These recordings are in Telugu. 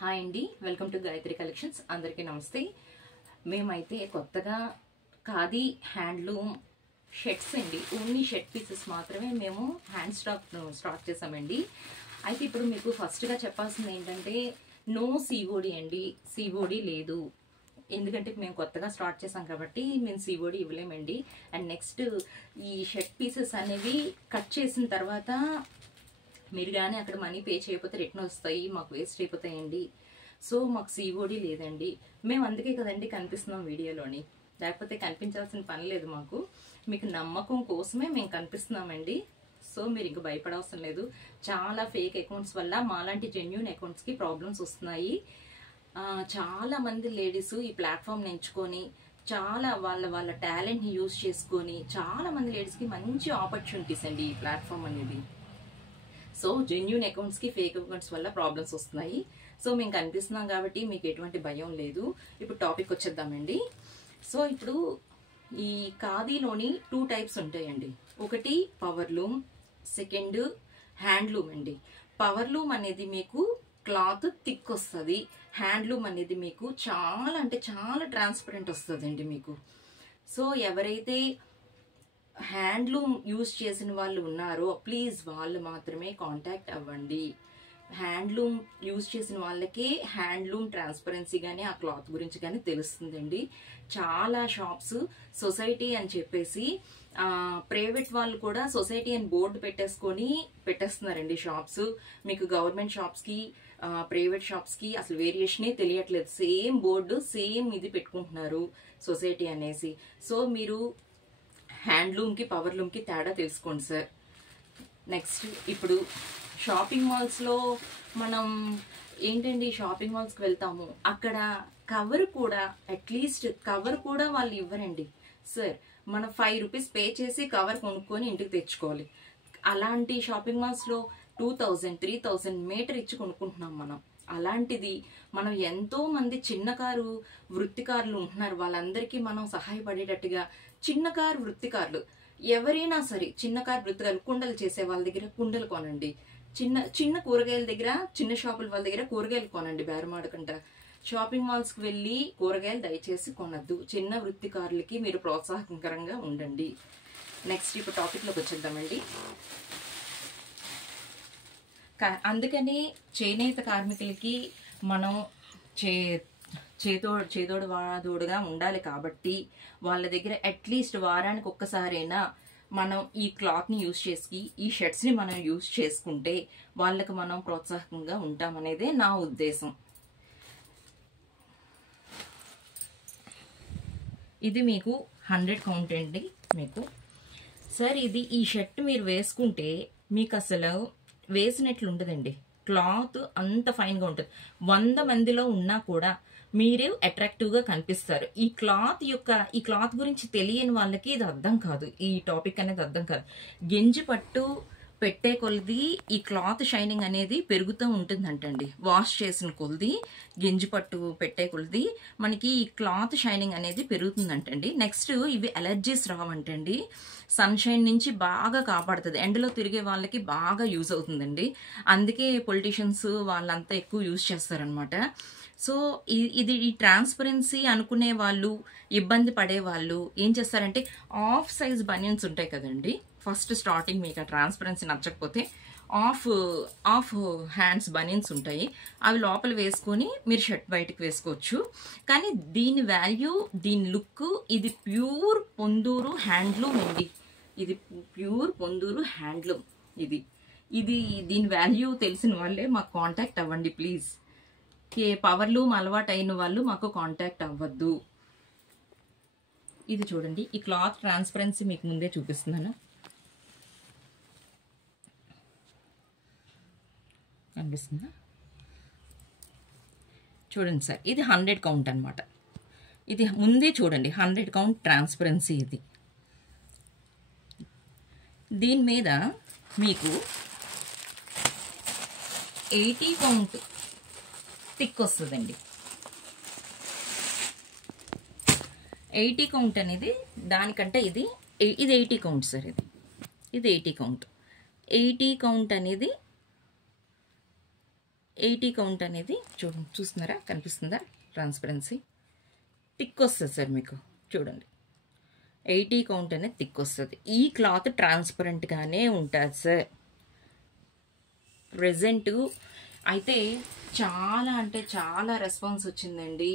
హాయ్ అండి, వెల్కమ్ టు గాయత్రి కలెక్షన్స్. అందరికీ నమస్తే. మేమైతే కొత్తగా ఖాదీ హ్యాండ్లూమ్ షర్ట్స్ అండి, ఓన్లీ షర్ట్ పీసెస్ మాత్రమే మేము హ్యాండ్ స్టార్ట్ చేసామండి. అయితే ఇప్పుడు మీకు ఫస్ట్గా చెప్పాల్సింది ఏంటంటే నో సిఓడి అండి, సిఓడి లేదు. ఎందుకంటే మేము కొత్తగా స్టార్ట్ చేసాం కాబట్టి మేము సిఓడి ఇవ్వలేమండి. అండ్ నెక్స్ట్ ఈ షర్ట్ పీసెస్ అనేవి కట్ చేసిన తర్వాత మీరు కానీ అక్కడ మనీ పే చేయకపోతే రిటర్న్ వస్తాయి, మాకు వేస్ట్ అయిపోతాయండి. సో మాకు సిఓడి లేదండి. మేము అందుకే కదండి కనిపిస్తున్నాం వీడియోలోని, లేకపోతే కనిపించాల్సిన పని లేదు మాకు. మీకు నమ్మకం కోసమే మేము కనిపిస్తున్నామండి. సో మీరు ఇంక భయపడవసరం లేదు. చాలా ఫేక్ అకౌంట్స్ వల్ల మాలాంటి జెన్యూన్ అకౌంట్స్కి ప్రాబ్లమ్స్ వస్తున్నాయి. చాలా మంది లేడీస్ ఈ ప్లాట్ఫామ్ ఎంచుకొని చాలా వాళ్ళ టాలెంట్ని యూజ్ చేసుకొని చాలా మంది లేడీస్కి మంచి ఆపర్చునిటీస్ అండి ఈ ప్లాట్ఫామ్ అనేది. సో జెన్యూన్ అకౌంట్స్కి ఫేక్ అకౌంట్స్ వల్ల ప్రాబ్లమ్స్ వస్తున్నాయి. సో మేము కనిపిస్తున్నాం కాబట్టి మీకు ఎటువంటి భయం లేదు. ఇప్పుడు టాపిక్ వచ్చేద్దామండి. సో ఇప్పుడు ఈ ఖాదీలోని 2 టైప్స్ ఉంటాయండి. ఒకటి పవర్లూమ్, సెకండ్ హ్యాండ్లూమ్ అండి. పవర్లూమ్ అనేది మీకు క్లాత్ థిక్ వస్తుంది, హ్యాండ్లూమ్ అనేది మీకు చాలా అంటే చాలా ట్రాన్స్పరెంట్ వస్తుందండి మీకు. సో ఎవరైతే హ్యాండ్లూమ్ యూజ్ చేసిన వాళ్ళు ఉన్నారో ప్లీజ్ వాళ్ళు మాత్రమే కాంటాక్ట్ అవ్వండి. హ్యాండ్లూమ్ యూజ్ చేసిన వాళ్ళకి హ్యాండ్లూమ్ ట్రాన్స్పరెన్సీ కానీ ఆ క్లాత్ గురించి కానీ తెలుస్తుందండి. చాలా షాప్స్ సొసైటీ అని చెప్పేసి ప్రైవేట్ వాళ్ళు కూడా సొసైటీ అని బోర్డు పెట్టేస్తున్నారండి షాప్స్. మీకు గవర్నమెంట్ షాప్స్కి ప్రైవేట్ షాప్స్కి అసలు వేరియేషనే తెలియట్లేదు. సేమ్ బోర్డు సేమ్ ఇది పెట్టుకుంటున్నారు సొసైటీ అనేసి. సో మీరు హ్యాండ్లూమ్కి పవర్లూమ్కి తేడా తెలుసుకోండి సార్. నెక్స్ట్ ఇప్పుడు షాపింగ్ మాల్స్లో మనం ఏంటండి షాపింగ్ మాల్స్కి వెళ్తాము, అక్కడ కవర్ కూడా అట్లీస్ట్ కవర్ కూడా వాళ్ళు ఇవ్వరండి సార్. మనం 5 రూపీస్ పే చేసి కవర్ కొనుక్కొని ఇంటికి తెచ్చుకోవాలి. అలాంటి షాపింగ్ మాల్స్లో 2000, 3000 మీటర్ ఇచ్చి కొనుక్కుంటున్నాం మనం. అలాంటిది మనం ఎంతో మంది చిన్నకారు వృత్తికారులు ఉంటున్నారు, వాళ్ళందరికీ మనం సహాయపడేటట్టుగా చిన్నకారు వృత్తికారులు ఎవరైనా సరే చిన్నకారు వృత్తికారులు కుండలు చేసే వాళ్ళ దగ్గర కుండలు కొనండి. చిన్న కూరగాయల దగ్గర చిన్న షాపుల వాళ్ళ దగ్గర కూరగాయలు కొనండి బేరమాడకుండా. షాపింగ్ మాల్స్కి వెళ్ళి కూరగాయలు దయచేసి కొనద్దు. చిన్న వృత్తికారులకి మీరు ప్రోత్సాహకరంగా ఉండండి. నెక్స్ట్ ఇప్పుడు టాపిక్లోకి వచ్చేద్దామండి. అందుకని చేనేత కార్మికులకి మనం చేదోడు వాదోడుగా ఉండాలి కాబట్టి వాళ్ళ దగ్గర అట్లీస్ట్ వారానికి ఒక్కసారైనా మనం ఈ క్లాత్ని యూజ్ చేసి ఈ షర్ట్స్ని మనం యూజ్ చేసుకుంటే వాళ్ళకి మనం ప్రోత్సాహకంగా ఉంటామనేదే నా ఉద్దేశం. ఇది మీకు 100 కౌంట్ అండి మీకు. సార్ ఇది ఈ షర్ట్ మీరు వేసుకుంటే మీకు అసలు వేసినట్లు ఉంటుందండి. క్లాత్ అంత ఫైన్గా ఉంటుంది. 100 మందిలో ఉన్నా కూడా మీరు అట్రాక్టివ్గా కనిపిస్తారు. ఈ క్లాత్ గురించి తెలియని వాళ్ళకి ఇది అర్థం కాదు, ఈ టాపిక్ అనేది అర్థం కాదు. గెంజి పట్టు పెట్టే కొలది ఈ క్లాత్ షైనింగ్ అనేది పెరుగుతూ ఉంటుందంటండి. వాష్ చేసిన కొలది గెంజి పట్టు పెట్టే కొలది మనకి ఈ క్లాత్ షైనింగ్ అనేది పెరుగుతుందంటండి. నెక్స్ట్ ఇవి అలర్జీస్ రావంటండి. సన్షైన్ నుంచి బాగా కాపాడుతుంది. ఎండలో తిరిగే వాళ్ళకి బాగా యూజ్ అవుతుందండి. అందుకే పొలిటీషియన్స్ వాళ్ళంతా ఎక్కువ యూజ్ చేస్తారనమాట. సో ఇది ఈ ట్రాన్స్పరెన్సీ అనుకునే వాళ్ళు, ఇబ్బంది పడే వాళ్ళు ఏం చేస్తారంటే ఆఫ్ సైజ్ బనియన్స్ ఉంటాయి కదండి. ఫస్ట్ స్టార్టింగ్ మీకు ఆ ట్రాన్స్పరెన్సీ నచ్చకపోతే ఆఫ్ హ్యాండ్స్ బనియన్స్ ఉంటాయి, అవి లోపల వేసుకొని మీరు షర్ట్ బయటకు వేసుకోవచ్చు. కానీ దీని వాల్యూ, దీని లుక్, ఇది ప్యూర్ పొందూరు హ్యాండ్లూమ్ అండి. ఇది ప్యూర్ పొందూరు హ్యాండ్లూమ్. ఇది దీని వాల్యూ తెలిసిన వాళ్ళే మాకు కాంటాక్ట్ అవ్వండి ప్లీజ్. పవర్లూమ్ అలవాటు అయిన వాళ్ళు మాకు కాంటాక్ట్ అవ్వద్దు. ఇది చూడండి, ఈ క్లాత్ ట్రాన్స్పరెన్సీ మీకు ముందే చూపిస్తున్నాను, కనిపిస్తుందా? చూడండి సార్, ఇది 100 కౌంట్ అనమాట. ఇది ముందే చూడండి 100 కౌంట్ ట్రాన్స్పరెన్సీ. ఇది దీని మీద మీకు 80 కౌంట్ థిక్ వస్తుందండి. 80 కౌంట్ అనేది దానికంటే ఇది 80 కౌంట్ సార్. ఇది 80 కౌంట్. 80 కౌంట్ అనేది 80 కౌంట్ అనేది చూడండి, చూస్తున్నారా, కనిపిస్తుందా ట్రాన్స్పరెన్సీ? థిక్ వస్తుంది సార్ మీకు, చూడండి 80 కౌంట్ అనేది థిక్ వస్తుంది. ఈ క్లాత్ ట్రాన్స్పరెంట్గానే ఉంటుంది సార్. ప్రెజెంట్ అయితే చాలా అంటే చాలా రెస్పాన్స్ వచ్చిందండి.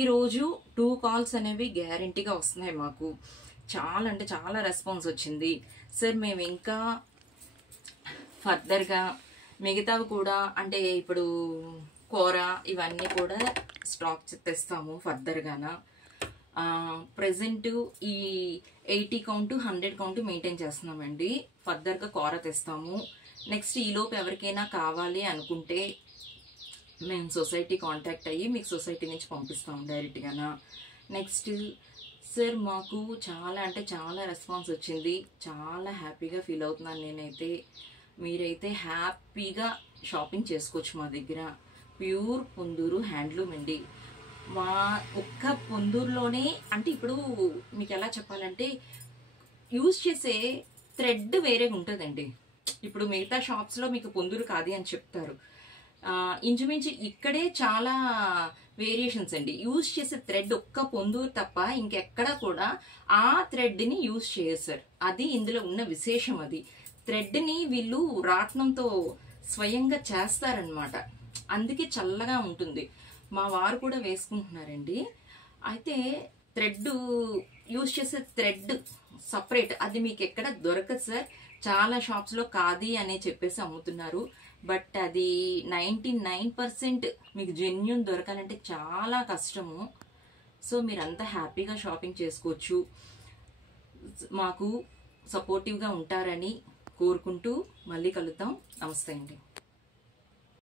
ఈరోజు 2 కాల్స్ అనేవి గ్యారంటీగా వస్తున్నాయి మాకు. చాలా అంటే చాలా రెస్పాన్స్ వచ్చింది సార్. మేము ఇంకా ఫర్దర్గా మిగతావి కూడా, అంటే ఇప్పుడు కూర ఇవన్నీ కూడా స్టాక్ తెస్తాము ఫర్దర్గాన. ప్రెజెంట్ ఈ 80 కౌంట్ 100 కౌంట్ మెయింటైన్ చేస్తున్నామండి. ఫర్దర్గా కూర తెస్తాము. నెక్స్ట్ ఈలోపు ఎవరికైనా కావాలి అనుకుంటే మేము సొసైటీ కాంటాక్ట్ అయ్యి మీకు సొసైటీ నుంచి పంపిస్తాము డైరెక్ట్గానా. నెక్స్ట్ సార్ మాకు చాలా అంటే చాలా రెస్పాన్స్ వచ్చింది. చాలా హ్యాపీగా ఫీల్ అవుతున్నాను నేనైతే. మీరైతే హ్యాపీగా షాపింగ్ చేసుకోవచ్చు మా దగ్గర. ప్యూర్ పొందూరు హ్యాండ్లూమ్ అండి. మా ఒక్క పొందూరులోనే, అంటే ఇప్పుడు మీకు ఎలా చెప్పాలంటే యూజ్ చేసే థ్రెడ్ వేరే ఉంటుందండి. ఇప్పుడు మిగతా షాప్స్లో మీకు పొందూరు కాదు అని చెప్తారు. ఇంచుమించు ఇక్కడే చాలా వేరియేషన్స్ అండి. యూజ్ చేసే థ్రెడ్ ఒక్క పొందూరు తప్ప ఇంకెక్కడా కూడా ఆ థ్రెడ్ని యూజ్ చేస్తారు. అది ఇందులో ఉన్న విశేషం. అది థ్రెడ్ని వీళ్ళు రాట్నంతో స్వయంగా చేస్తారనమాట. అందుకే చల్లగా ఉంటుంది. మా వారు కూడా వేసుకుంటున్నారండి. అయితే థ్రెడ్ యూజ్ చేసే థ్రెడ్ సపరేట్, అది మీకు ఎక్కడ దొరకదు సార్. చాలా షాప్స్లో ఖాదీ అనే చెప్పేసి అమ్ముతున్నారు. బట్ అది 99% మీకు జెన్యూన్ దొరకాలంటే చాలా కష్టము. సో మీరంతా హ్యాపీగా షాపింగ్ చేసుకోవచ్చు. మాకు సపోర్టివ్గా ఉంటారని కోరుకుంటూ మళ్ళీ కలుద్దాం. నమస్తే అండి.